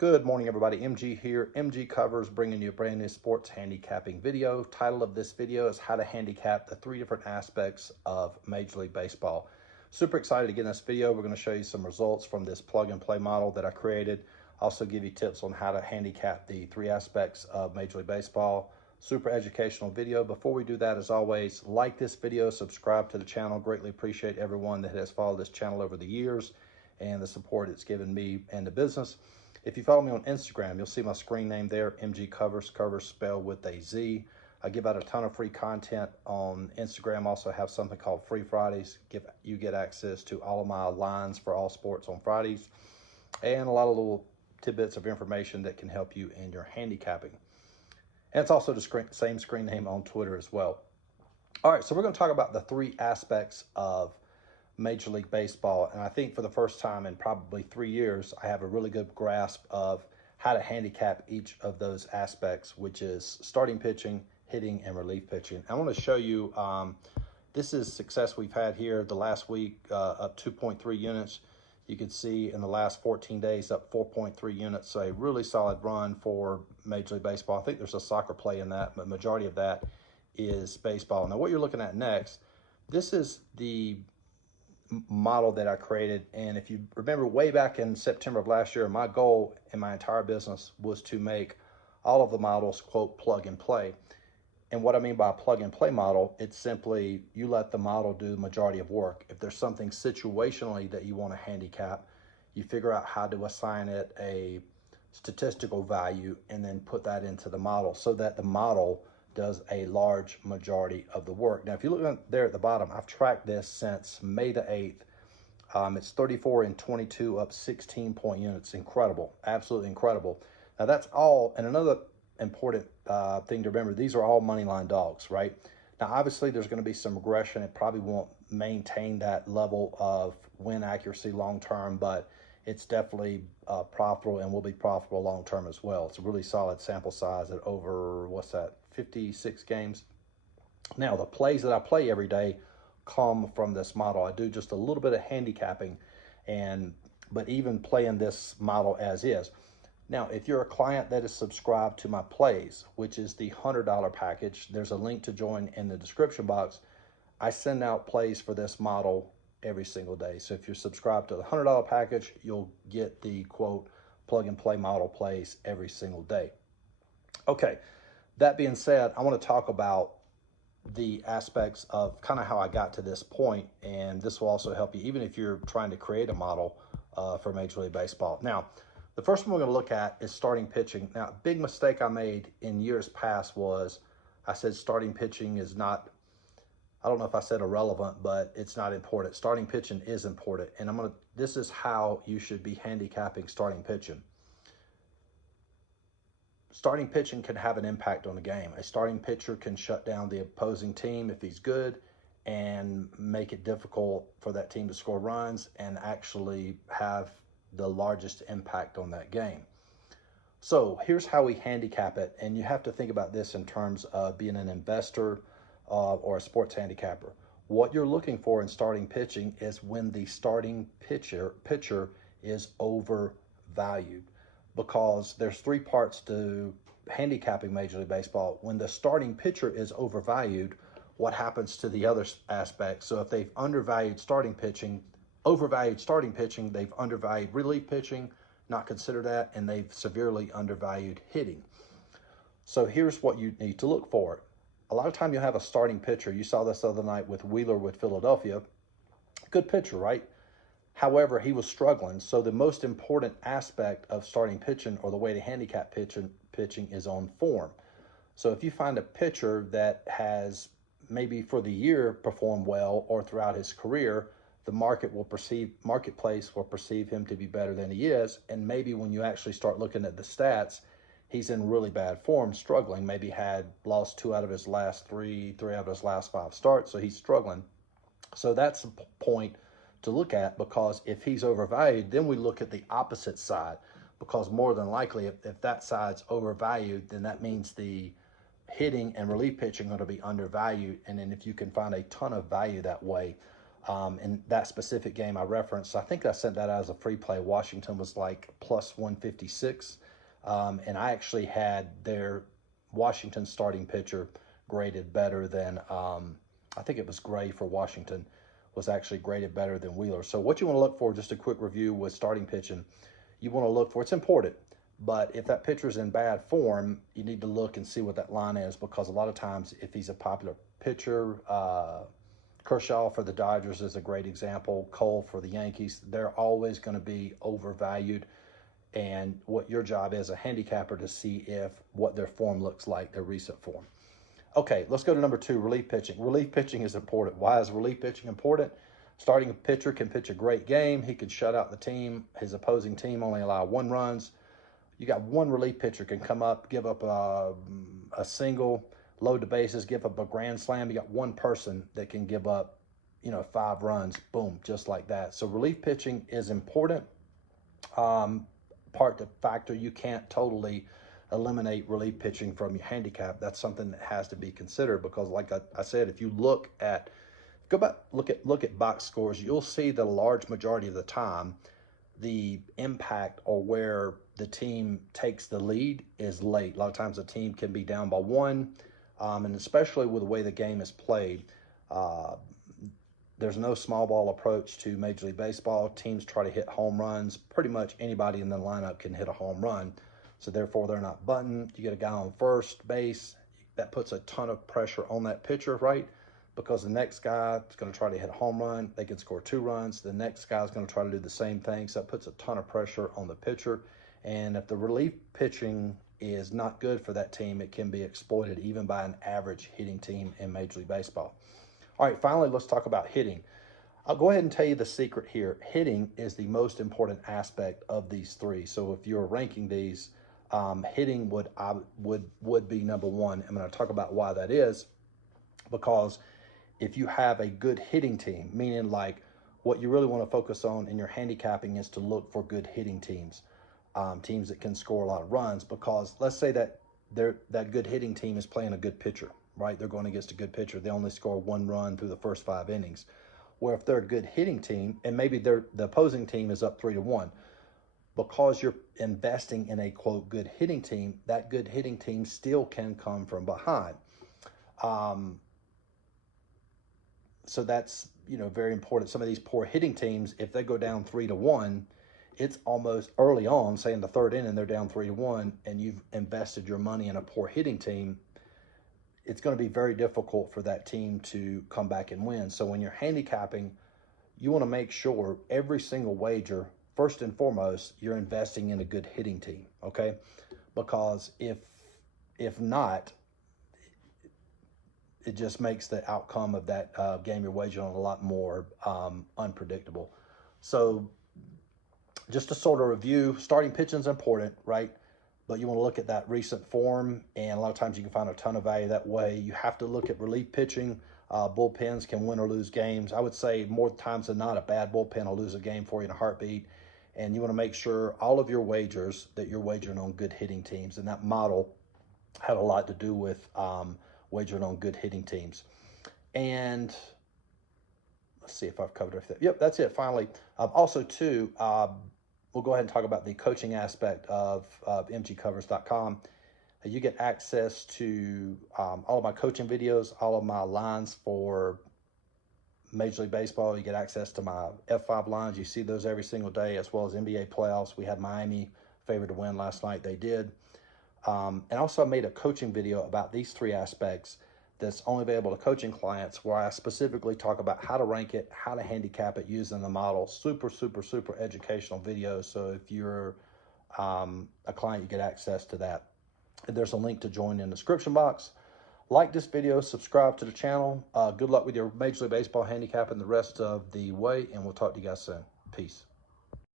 Good morning, everybody. MG here. MGCovers bringing you a brand new sports handicapping video. Title of this video is how to handicap the 3 different aspects of Major League Baseball. Super excited to get in this video. We're going to show you some results from this plug and play model that I created. Also give you tips on how to handicap the 3 aspects of Major League Baseball. Super educational video. Before we do that, as always, like this video, subscribe to the channel. Greatly appreciate everyone that has followed this channel over the years and the support it's given me and the business. If you follow me on Instagram, you'll see my screen name there, MGCovers, covers spelled with a Z. I give out a ton of free content on Instagram. Also have something called Free Fridays. You get access to all of my lines for all sports on Fridays and a lot of little tidbits of information that can help you in your handicapping. And it's also the same screen name on Twitter as well. All right, so we're going to talk about the 3 aspects of Major League Baseball, and I think for the first time in probably 3 years, I have a really good grasp of how to handicap each of those aspects, which is starting pitching, hitting, and relief pitching. I want to show you, this is success we've had here the last week, up 2.3 units. You can see in the last 14 days, up 4.3 units, so a really solid run for Major League Baseball. I think there's a soccer play in that, but majority of that is baseball. Now, what you're looking at next, this is the model that I created, and if you remember way back in September of last year, my goal in my entire business was to make all of the models quote plug and play. And what I mean by a plug and play model, it's simply you let the model do the majority of work. If there's something situationally that you want to handicap, you figure out how to assign it a statistical value and then put that into the model so that the model does a large majority of the work. Now, if you look there at the bottom, I've tracked this since May the 8th. It's 34 and 22, up 16 point units. Incredible, absolutely incredible. Now, that's all, and another important thing to remember, these are all money line dogs, right? Now, obviously, there's going to be some regression. It probably won't maintain that level of win accuracy long term, but it's definitely profitable and will be profitable long term as well. It's a really solid sample size at over, 56 games. Now, the plays that I play every day come from this model. I do just a little bit of handicapping, but even playing this model as is. Now, if you're a client that is subscribed to my plays, which is the $100 package, there's a link to join in the description box. I send out plays for this model every single day. So if you're subscribed to the $100 package, you'll get the quote plug and play model plays every single day. Okay, that being said, I want to talk about the aspects of kind of how I got to this point, and this will also help you even if you're trying to create a model for Major League Baseball. Now, the first one we're going to look at is starting pitching. Now, a big mistake I made in years past was I said starting pitching is not, I don't know if I said irrelevant, but it's not important. Starting pitching is important, and this is how you should be handicapping starting pitching. Starting pitching can have an impact on the game. A starting pitcher can shut down the opposing team if he's good and make it difficult for that team to score runs and actually have the largest impact on that game. So here's how we handicap it, and you have to think about this in terms of being an investor or a sports handicapper. What you're looking for in starting pitching is when the starting pitcher is overvalued, because there's 3 parts to handicapping Major League Baseball. When the starting pitcher is overvalued, what happens to the other aspects? So if they've overvalued starting pitching, they've undervalued relief pitching, not consider that, and they've severely undervalued hitting. So here's what you need to look for. A lot of time you'll have a starting pitcher. You saw this the other night with Wheeler with Philadelphia. Good pitcher, right? However, he was struggling. So the most important aspect of starting pitching, or the way to handicap pitching is on form. So if you find a pitcher that has maybe for the year performed well or throughout his career, the marketplace will perceive him to be better than he is. And maybe when you actually start looking at the stats, he's in really bad form, struggling, maybe had lost 2 out of his last 3 out of his last 5 starts. So he's struggling. So that's the point to look at, because if he's overvalued, then we look at the opposite side, because more than likely if that side's overvalued, then that means the hitting and relief pitching are going to be undervalued. And then if you can find a ton of value that way, In that specific game I referenced, I think I sent that out as a free play. Washington was like plus 156. And I actually had their Washington starting pitcher graded better than, I think it was Gray for Washington, was actually graded better than Wheeler. So what you want to look for, just a quick review with starting pitching, you want to look for, it's important, but if that pitcher's in bad form, you need to look and see what that line is, because a lot of times if he's a popular pitcher, Kershaw for the Dodgers is a great example, Cole for the Yankees, they're always going to be overvalued. And what your job is, a handicapper, to see if what their form looks like, their recent form. Okay, let's go to number 2, relief pitching. Relief pitching is important. Why is relief pitching important? Starting pitcher can pitch a great game. He can shut out the team. His opposing team only allow 1 runs. You got one relief pitcher can come up, give up a single, load the bases, give up a grand slam. You got one person that can give up, 5 runs, boom, just like that. So relief pitching is important. Part to factor, you can't totally eliminate relief pitching from your handicap. That's something that has to be considered, because like I said, if you look at box scores, you'll see that a large majority of the time the impact or where the team takes the lead is late. A lot of times a team can be down by 1, and especially with the way the game is played, there's no small ball approach to Major League Baseball. Teams try to hit home runs. Pretty much anybody in the lineup can hit a home run. So therefore, they're not bunting. You get a guy on first base. That puts a ton of pressure on that pitcher, right? Because the next guy is going to try to hit a home run. They can score 2 runs. The next guy is going to try to do the same thing. So that puts a ton of pressure on the pitcher. And if the relief pitching is not good for that team, it can be exploited even by an average hitting team in Major League Baseball. All right, finally, let's talk about hitting. I'll go ahead and tell you the secret here. Hitting is the most important aspect of these 3. So if you're ranking these, hitting would be number 1. I'm going to talk about why that is, because if you have a good hitting team, meaning like what you really want to focus on in your handicapping is to look for good hitting teams, teams that can score a lot of runs, because let's say that that good hitting team is playing a good pitcher. Right, they're going against a good pitcher. They only score 1 run through the first 5 innings. Where if they're a good hitting team, and maybe the opposing team is up 3-1, because you're investing in a quote good hitting team, that good hitting team still can come from behind. So that's very important. Some of these poor hitting teams, if they go down 3-1, it's almost early on, say in the 3rd inning, they're down 3-1, and you've invested your money in a poor hitting team. It's going to be very difficult for that team to come back and win. So when you're handicapping, you want to make sure every single wager, first and foremost, you're investing in a good hitting team, okay? Because if not, it just makes the outcome of that game you're wagering on a lot more unpredictable. So just to sort of review, starting pitching is important, right? But you want to look at that recent form, and a lot of times you can find a ton of value that way. You have to look at relief pitching. Bullpens can win or lose games. I would say more times than not, a bad bullpen will lose a game for you in a heartbeat. And you want to make sure all of your wagers that you're wagering on good hitting teams. And that model had a lot to do with wagering on good hitting teams. And let's see if I've covered everything. Yep, that's it. Finally, also too, we'll go ahead and talk about the coaching aspect of MGCovers.com. You get access to all of my coaching videos, all of my lines for Major League Baseball. You get access to my F5 lines. You see those every single day, as well as NBA playoffs. We had Miami favored to win last night. They did. And also I made a coaching video about these 3 aspects that's only available to coaching clients, where I specifically talk about how to rank it, how to handicap it using the model. Super, super, super educational videos. So if you're a client, you get access to that. And there's a link to join in the description box. Like this video, subscribe to the channel. Good luck with your Major League Baseball handicapping the rest of the way, and we'll talk to you guys soon. Peace.